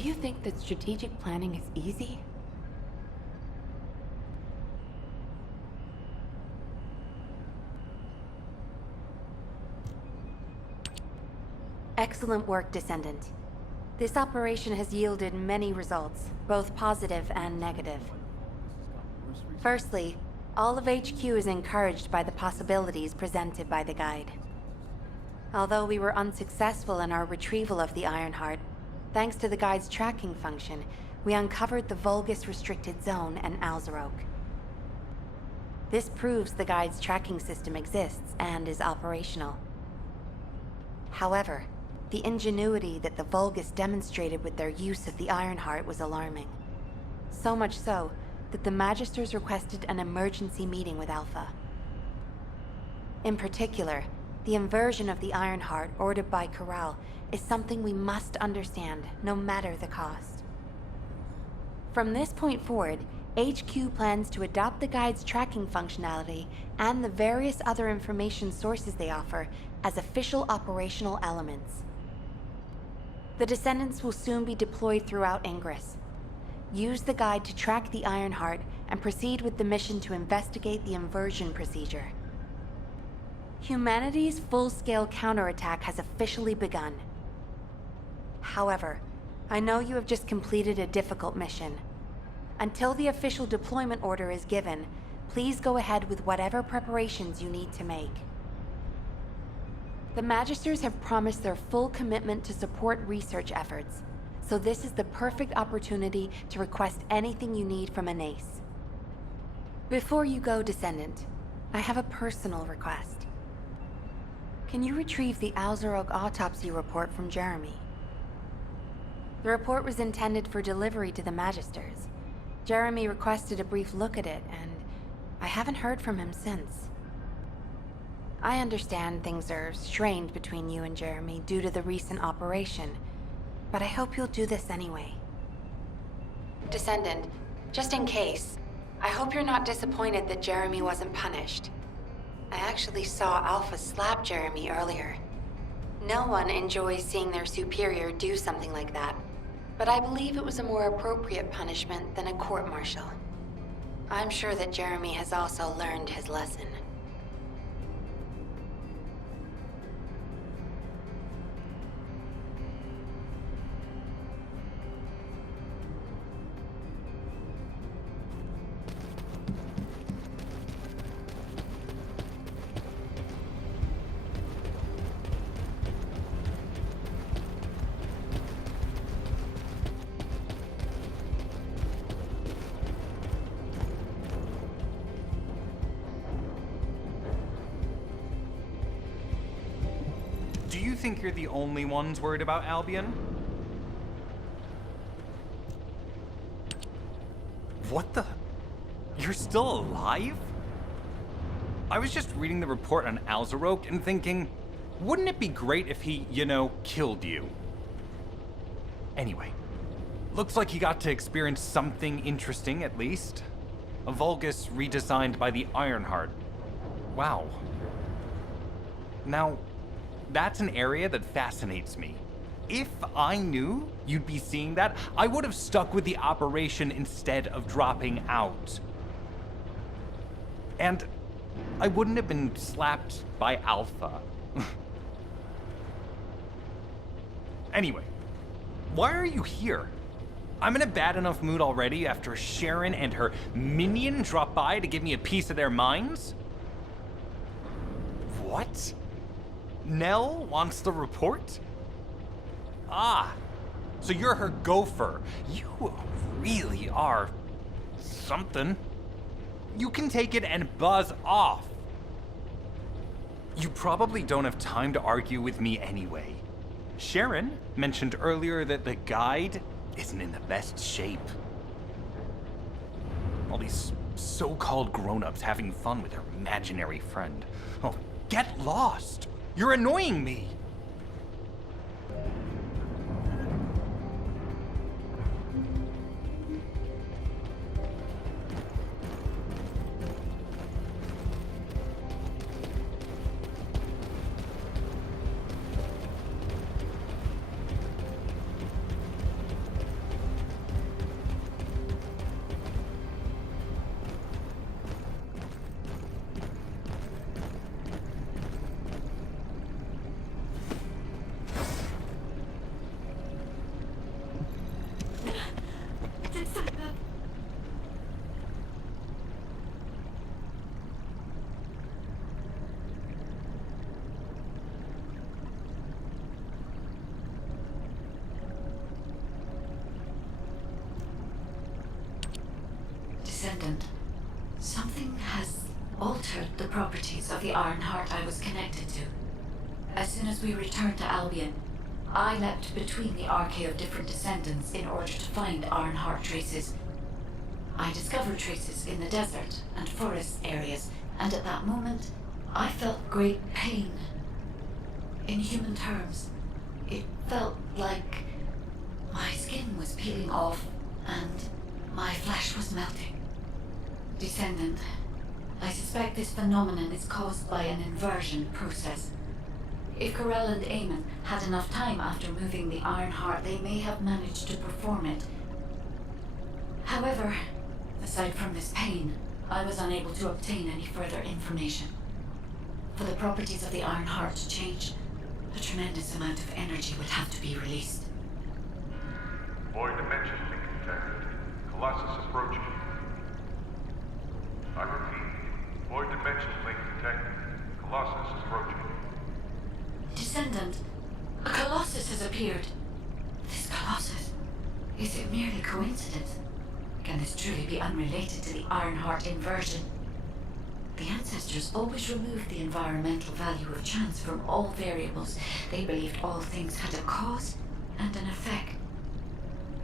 Do you think that strategic planning is easy? Excellent work, Descendant. This operation has yielded many results, both positive and negative. Firstly, all of HQ is encouraged by the possibilities presented by the guide. Although we were unsuccessful in our retrieval of the Ironheart, thanks to the guide's tracking function, we uncovered the Vulgus Restricted Zone and Alzarok. This proves the guide's tracking system exists and is operational. However, the ingenuity that the Vulgus demonstrated with their use of the Ironheart was alarming. So much so that the Magisters requested an emergency meeting with Alpha. In particular, the inversion of the Ironheart ordered by Corral is something we must understand, no matter the cost. From this point forward, HQ plans to adopt the guide's tracking functionality and the various other information sources they offer as official operational elements. The Descendants will soon be deployed throughout Ingress. Use the guide to track the Ironheart and proceed with the mission to investigate the inversion procedure. Humanity's full-scale counterattack has officially begun. However, I know you have just completed a difficult mission. Until the official deployment order is given, please go ahead with whatever preparations you need to make. The Magisters have promised their full commitment to support research efforts, so this is the perfect opportunity to request anything you need from an ace. Before you go, Descendant, I have a personal request. Can you retrieve the Alzarok autopsy report from Jeremy? The report was intended for delivery to the Magisters. Jeremy requested a brief look at it, and I haven't heard from him since. I understand things are strained between you and Jeremy due to the recent operation, but I hope you'll do this anyway. Descendant, just in case, I hope you're not disappointed that Jeremy wasn't punished. I actually saw Alpha slap Jeremy earlier. No one enjoys seeing their superior do something like that, but I believe it was a more appropriate punishment than a court-martial. I'm sure that Jeremy has also learned his lesson. Do you think you're the only ones worried about Albion? What the? You're still alive? I was just reading the report on Alzarok and thinking, wouldn't it be great if he, killed you? Anyway, looks like you got to experience something interesting at least. A Vulgus redesigned by the Ironheart. Wow. Now, that's an area that fascinates me. If I knew you'd be seeing that, I would have stuck with the operation instead of dropping out. And I wouldn't have been slapped by Alpha. Anyway, why are you here? I'm in a bad enough mood already after Sharon and her minion drop by to give me a piece of their minds? What? Nell wants the report? Ah, so you're her gopher. You really are something. You can take it and buzz off. You probably don't have time to argue with me anyway. Sharon mentioned earlier that the guide isn't in the best shape. All these so-called grown-ups having fun with their imaginary friend. Oh, get lost! You're annoying me! Descendant, something has altered the properties of the Ironheart I was connected to. As soon as we returned to Albion, I leapt between the arcade of different descendants in order to find Ironheart traces. I discovered traces in the desert and forest areas, and at that moment, I felt great pain. In human terms, it felt like my skin was peeling off and my flesh was melting. Descendant, I suspect this phenomenon is caused by an inversion process. If Corell and Eamon had enough time after moving the Ironheart, they may have managed to perform it. However, aside from this pain, I was unable to obtain any further information. For the properties of the Ironheart to change, a tremendous amount of energy would have to be released. Void dimension link detected. Colossus approaching. I repeat, void dimension link detected. Colossus approaching. Descendant, a Colossus has appeared. This Colossus, is it merely coincidence? Can this truly be unrelated to the Ironheart inversion? The ancestors always removed the environmental value of chance from all variables. They believed all things had a cause and an effect.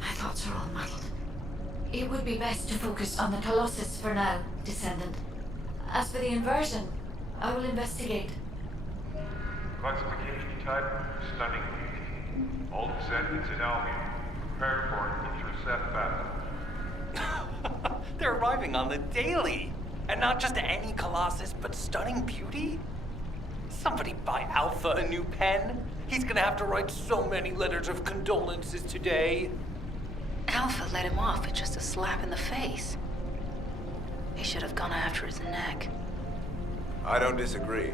My thoughts are all muddled. It would be best to focus on the Colossus for now, Descendant. As for the inversion, I will investigate. Classification type, stunning beauty. All descendants in Albion, prepare for an intercept battle. They're arriving on the daily. And not just any Colossus, but stunning beauty? Somebody buy Alpha a new pen. He's gonna have to write so many letters of condolences today. Alpha let him off with just a slap in the face. He should have gone after his neck. I don't disagree.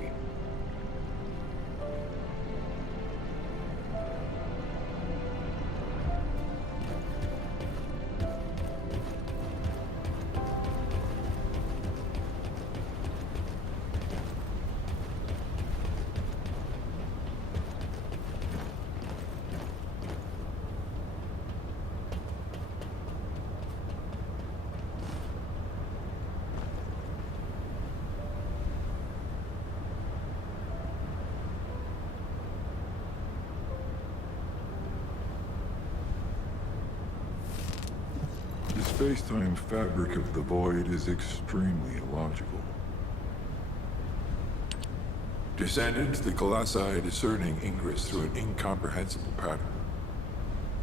The space-time fabric of the Void is extremely illogical. Descendants, the Colossi are discerning ingress through an incomprehensible pattern.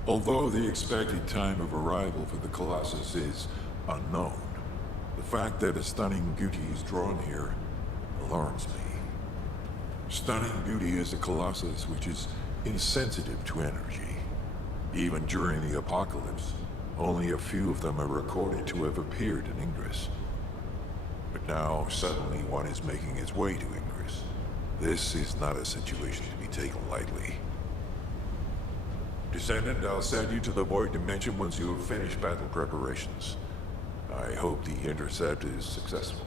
Although the expected time of arrival for the Colossus is unknown, the fact that a stunning beauty is drawn here alarms me. Stunning beauty is a Colossus which is insensitive to energy. Even during the apocalypse, only a few of them are recorded to have appeared in Ingress. But now, suddenly one is making its way to Ingress. This is not a situation to be taken lightly. Descendant, I'll send you to the Void Dimension once you have finished battle preparations. I hope the intercept is successful.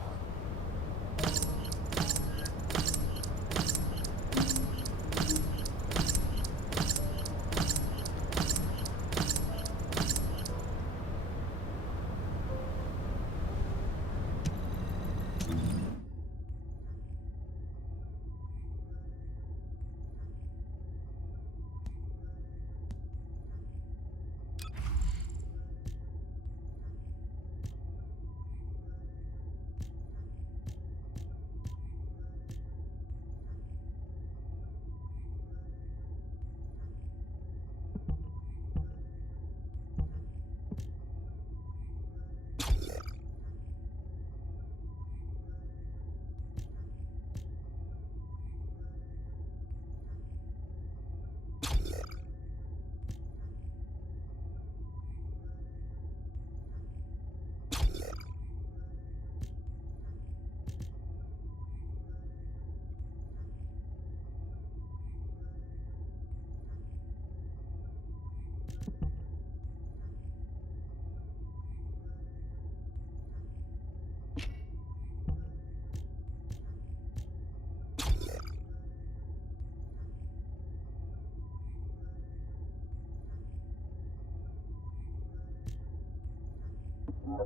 Are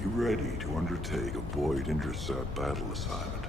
you ready to undertake a Void Intercept battle assignment?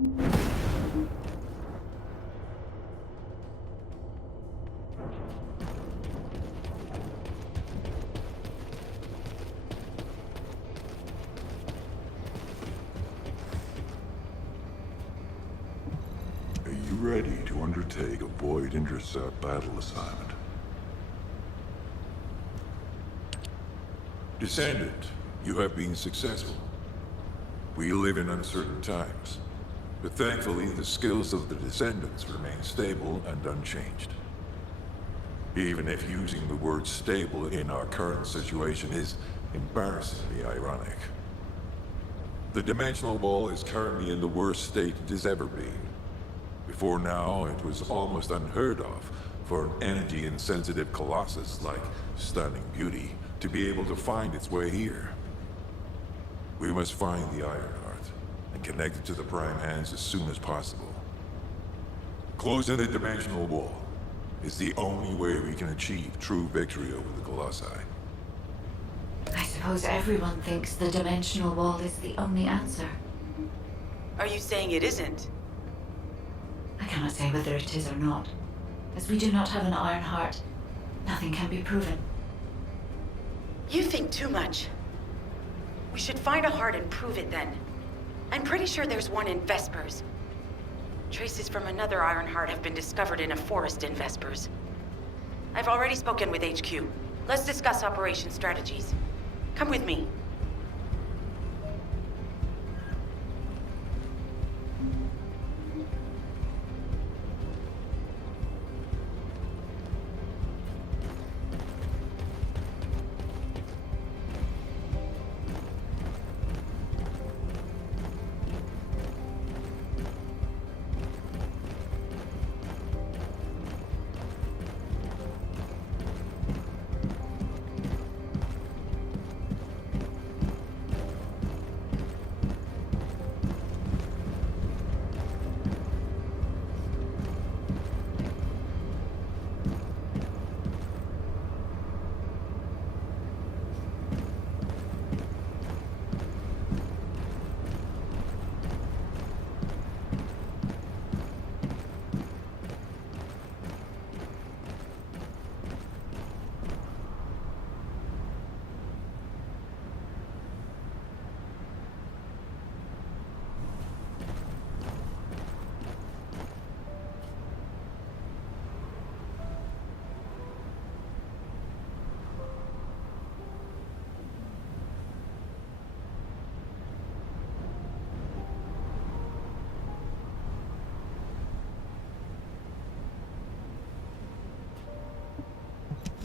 Are you ready to undertake a Void Intercept battle assignment? Descendant, you have been successful. We live in uncertain times, but thankfully the skills of the Descendants remain stable and unchanged. Even if using the word stable in our current situation is embarrassingly ironic. The Dimensional Wall is currently in the worst state it has ever been. Before now, it was almost unheard of for an energy-insensitive colossus like Stunning Beauty to be able to find its way here. We must find the Ironheart and connect it to the Prime Hands as soon as possible. Closing the Dimensional Wall is the only way we can achieve true victory over the Colossi. I suppose everyone thinks the dimensional wall is the only answer. Are you saying it isn't? I cannot say whether it is or not. As we do not have an iron heart, nothing can be proven. You think too much. We should find a heart and prove it then. I'm pretty sure there's one in Vespers. Traces from another iron heart have been discovered in a forest in Vespers. I've already spoken with HQ. Let's discuss operation strategies. Come with me.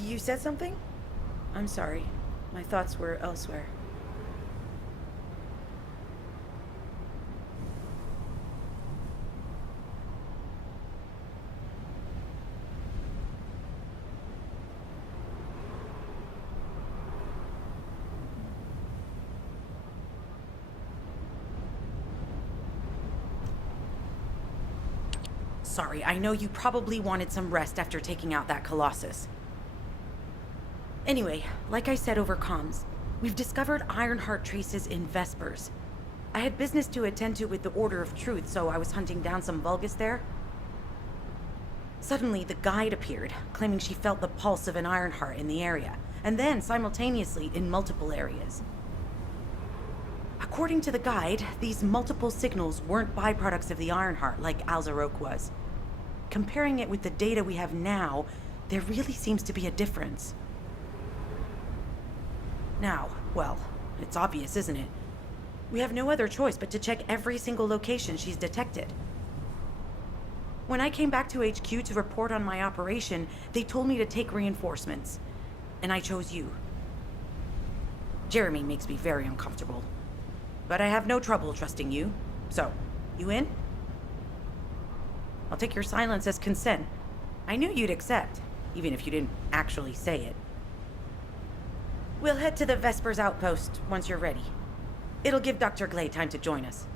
You said something? I'm sorry. My thoughts were elsewhere. Sorry, I know you probably wanted some rest after taking out that Colossus. Anyway, like I said over comms, we've discovered Ironheart traces in Vespers. I had business to attend to with the Order of Truth, so I was hunting down some Vulgus there. Suddenly, the guide appeared, claiming she felt the pulse of an Ironheart in the area, and then simultaneously in multiple areas. According to the guide, these multiple signals weren't byproducts of the Ironheart like Alzarok was. Comparing it with the data we have now, there really seems to be a difference. Now, well, it's obvious, isn't it? We have no other choice but to check every single location she's detected. When I came back to HQ to report on my operation, they told me to take reinforcements, and I chose you. Jeremy makes me very uncomfortable, but I have no trouble trusting you. So, you in? I'll take your silence as consent. I knew you'd accept, even if you didn't actually say it. We'll head to the Vespers outpost once you're ready. It'll give Dr. Glay time to join us.